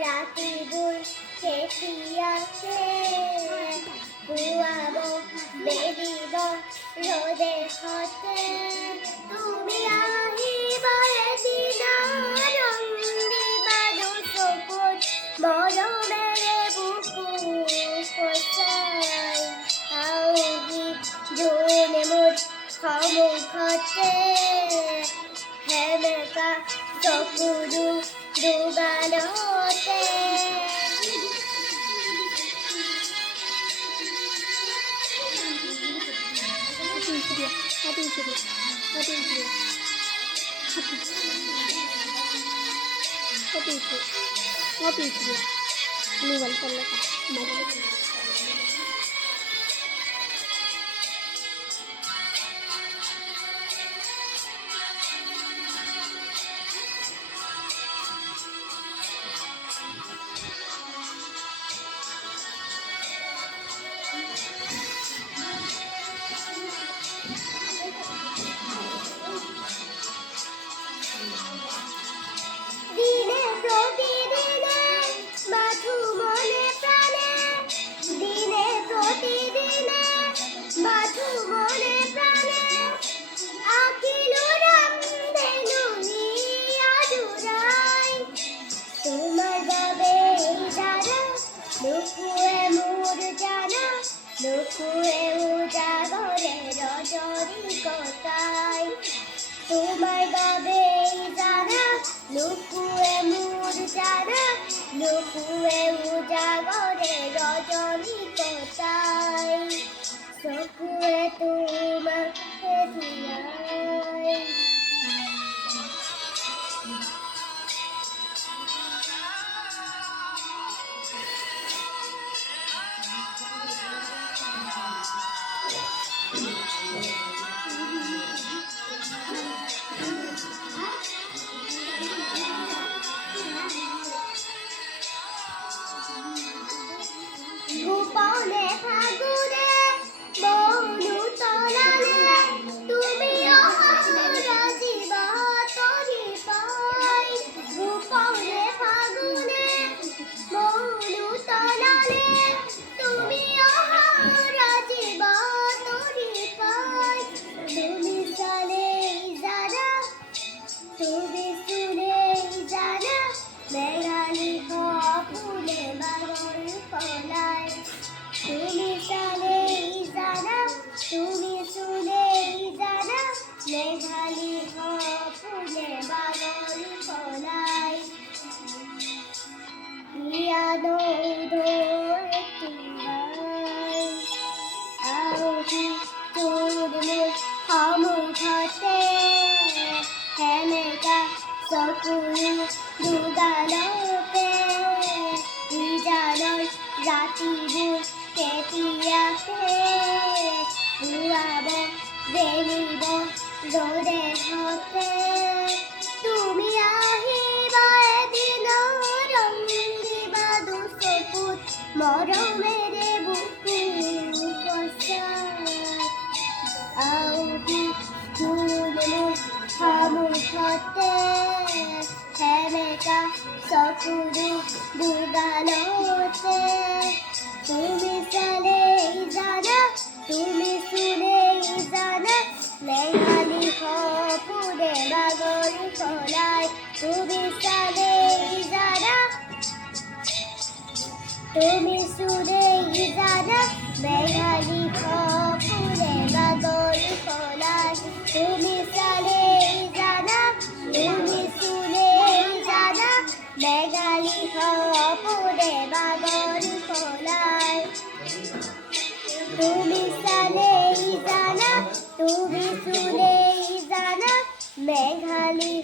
রাতিবোৰ কেতিয়াছে পুৱাব বেলিব ৰ'দে সতে তুমি আহিবা এদিন ৰং দিবা চকুত মৰমেৰে বুকু সঁচাই যোনে মোৰ সন্মুখতে সেমেকা চকুৰো দুগালতে নুপুয়ে উজাগরে রজনীকতায় তোমার বাবে জানা নুপুয়ে মোর জানা নুপুয়ে উজাগরে রজনীকতায় চকুয়ে তোমাকে ধুলাই গোপনে ফাগুনে মৌনু তলালে তুমি রাজিব তরি পাই গোপনে ফাগুনে মৌনু তলালে তুমি রাজিব তরি পাই তুমি চলে জানা তুমি শুনে জানা মেঘালি ফুলে বাগর ফলায় তুমি চলে জানা তুমি শুনে জানা মেঘালি ফুলে বাগর ফলায় ইয়াদো ধরে তোমায় আউহি তোর মোর সন্মুখতে সেমেকা চকুৰো দুগালতে ইজানৰ ৰাতিবোৰ কেতিয়াছে পুৱাব বেলিব ৰ'দে সতে তুমি আহিবা এদিন ৰং দিবা দুচকুত মৰমেৰে বুকু সঁচাই আউহি তোৰ মোৰ সন্মুখতে সেমেকা চকুৰো দুগালতে তুমি চলে জানা তুমি শুনে জানা মেঘালি ফুলে বাগর ফলায় তুমি চলে জানা তুমি শুনে জানা মেঘালি ফুলে বাগর ফলায় তুমি চলে জানা তুমি শুনে জানা মেঘালি ফুলে বাগর ফলায় তুমি চলে জানা তুমি শুনে জানা মেঘালি